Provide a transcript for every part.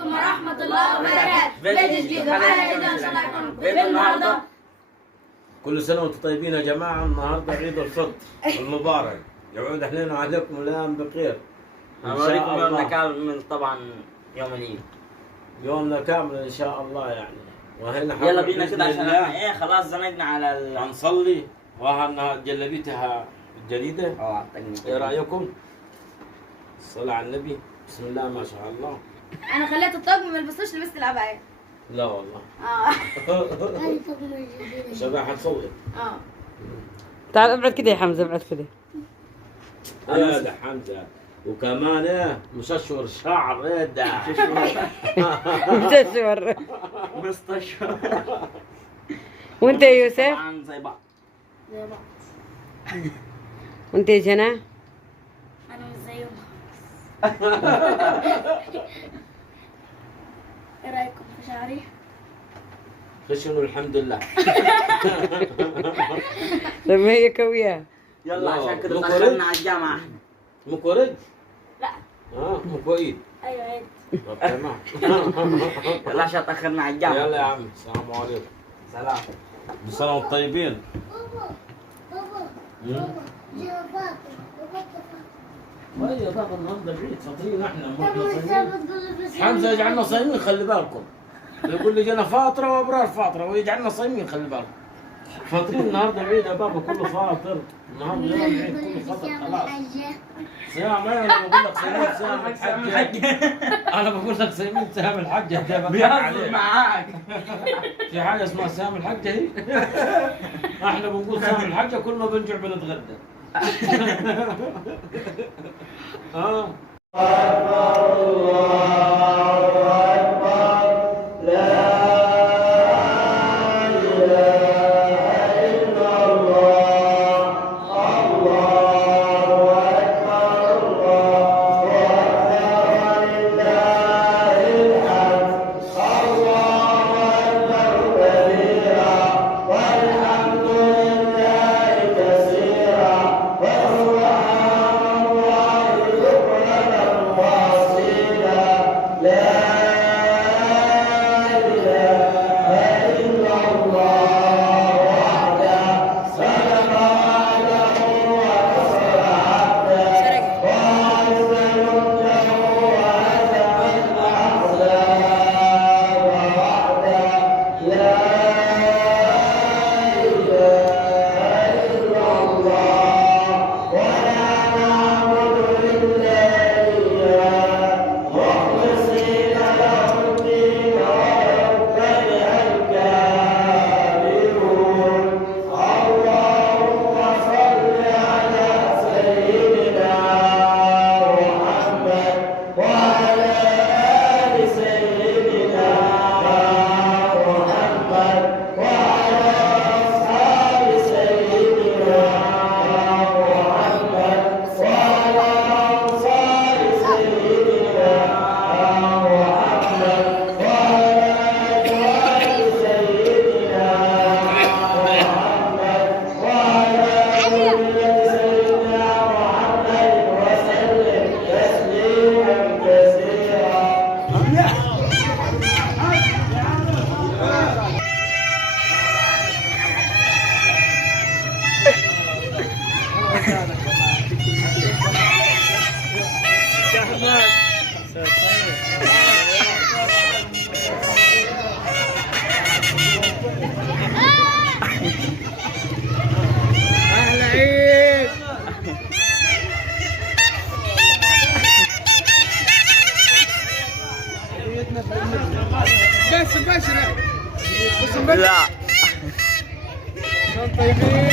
عليكم ورحمة الله وبركاته. فيديو جديد وحلقة جديدة إن شاء الله يكون فيديو النهاردة. كل سنة وانتم طيبين يا جماعة. النهاردة عيد الفطر المبارك، يعود علينا وعليكم الأيام بخير. أوريكم يومنا كامل طبعا يوم العيد. يومنا كامل إن شاء الله يعني. وهنا يلا بينا كده عشان ايه خلاص زنقنا على هنصلي. وها جلبيتها الجديدة. ايه رأيكم؟ الصلاة على النبي. بسم الله ما شاء الله. أنا خليت الطقم ما يلبسوش لبست العباية. لا والله. شباب حتصور. تعال ابعد كده يا حمزة، ابعد كده. يا ده حمزة. وكمان ايه مستشور شعر ايه ده. مستشور. مستشفى. وانت يا يوسف؟ طبعا زي بعض. زي بعض. وانت يا جنى؟ أنا مش زيهم خالص. إيه رأيكم في شعري؟ خشن والحمد لله. لما هي كوياه. يلا عشان كده مكورج؟ دخلنا على الجامعة. مكورج؟ لا. مكويد. أيوة عيد. طب تمام. يلا عشان تأخرنا على الجامعة. يلا يا عم السلام عليكم. سلام. كل سنة وانتم طيبين. طيب يا بابا النهارده العيد فاطرين احنا صايمين. حمزه يجعلنا صايمين خلي بالكم. يقول لي جانا فاطره وابرار فاطره ويجعلنا صايمين خلي بالكم. فاطرين النهارده العيد يا بابا كله فاطر. النهارده يوم العيد كله فاطر خلاص. صيام انا بقول لك صيام الحج. انا بقول لك صيامين صيام الحج. بيهزر معاك. في حاجه اسمها صيام الحج هي. احنا بنقول صيام الحج كل ما بنجوع بنتغدى. بس مباشرة. لا. طيبين.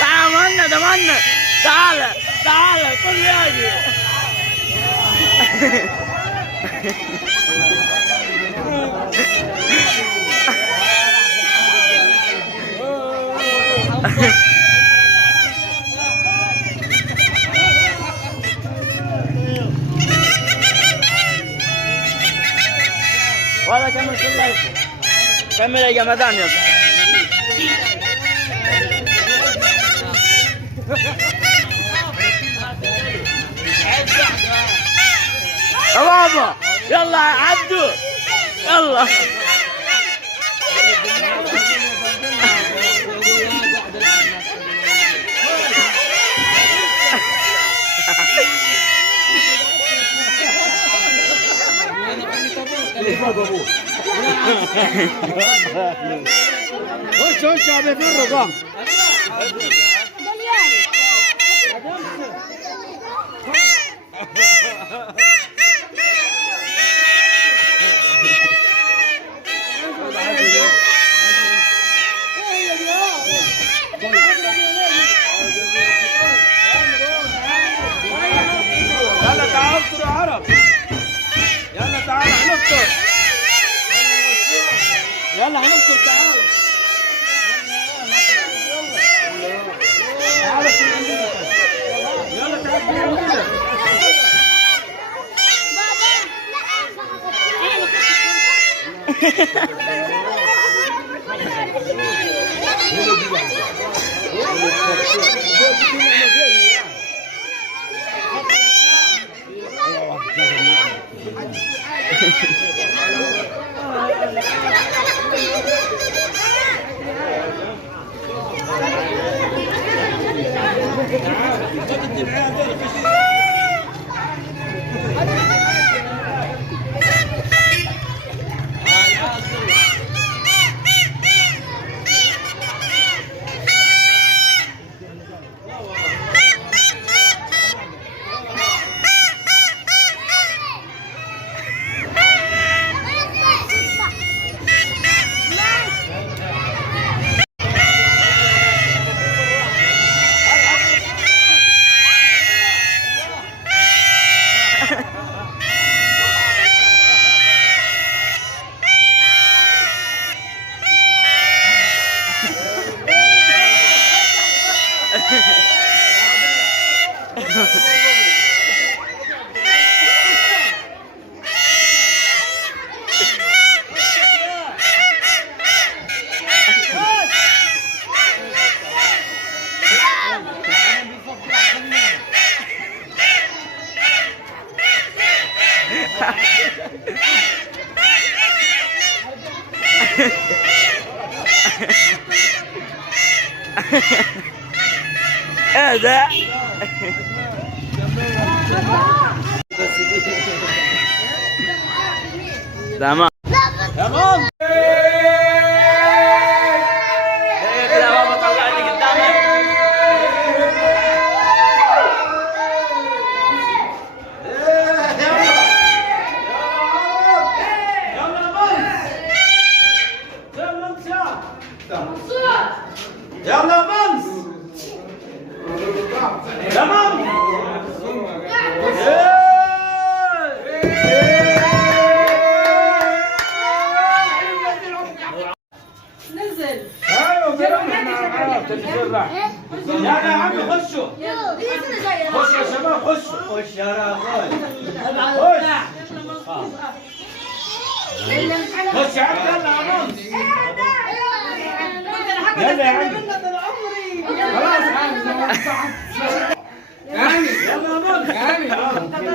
تعال منا تعال كل يجي. ولا كمل في اللايف. كمل يا جمدان يلا. يا بابا يلا يا عبدو يلا. خش عم يفروا قام. يلا تعالوا افطروا يا عرب. يلا تعالوا هنفطر. يلا هنفطر تعالوا. تعالوا يلا تعالوا. هذا تمام تمام. كده بابا طلع لي قدامك. يلا منس. تمام. نزل. ايوه يلا يا عمي خشوا. خشوا يا شباب خشوا. خش يا راجل. خش يا عمي يلا يا منس. يلا يا عمي. خلاص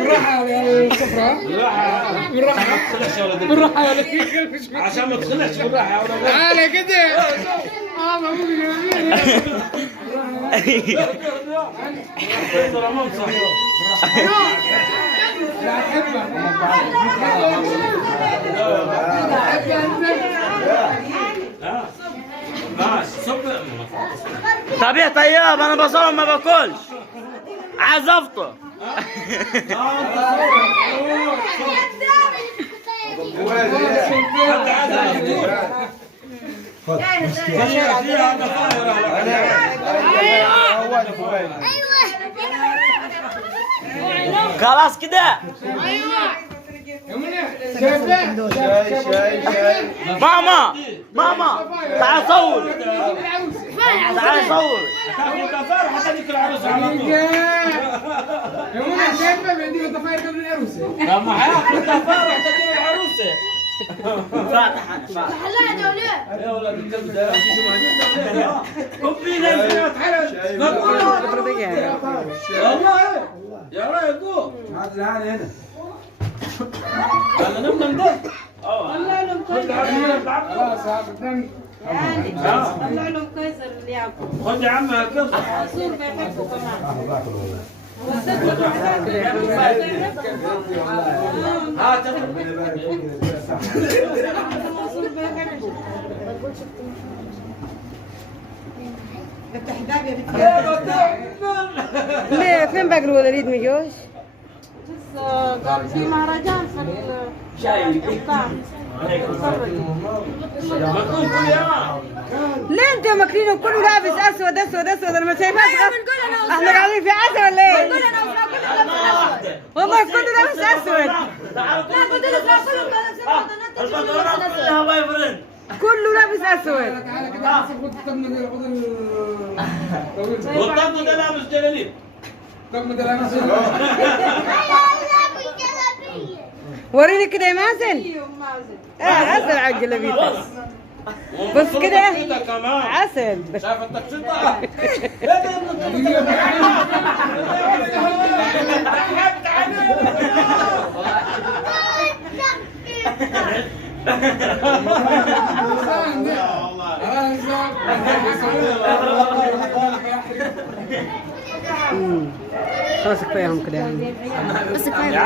بالراحة يا الصفرة. بالراحة يا ولد. عشان ما تخلعش بالراحه يا ولد. تعالى كده. طب يا طياب انا بصور ما باكلش عايز افطر. خلاص كده. ماما ماما تعال صور. تعال صور. تاخذ ضفار حتى ديك العروسه على طول. يا منى شايفه بيديك الضفاير قبل العروسه. طب ما هياخذ ضفار حتى ديك العروسه. فاتح انا فاتح حلاقة يا ولاد. يا ولد الكلب ده تيجي معجون كوبي نزل والله يا رايق قوم انا نمنا ده طلع لهم خلاص هذا الثاني. طلع لهم كويس اللي يعرفوا خد يا عم قصة عصور بيحبوا كمان ها تفضل عصور بيحبوا افتح باب يا ليه فين باقي الوليد ما جوش؟ لسه قال في مهرجان في شاي القاع مكتوب كل يوم ليه انتوا ماكلين كله لابس اسود اسود اسود انا ما شايفاش احنا قاعدين في عسل ولا ايه؟ والله كله لابس اسود لا قلت له كلهم كلها باي فريند كله لابس اسود تعالى كده حسب خد التمن خد والطب ده لابس جلاليب التمن ده لا مثلا. وريني كده يا مازن فيهم مازن عسل على الجلابية بس كده كمان عسل شايف التقشيطة خلاص كفايهم كده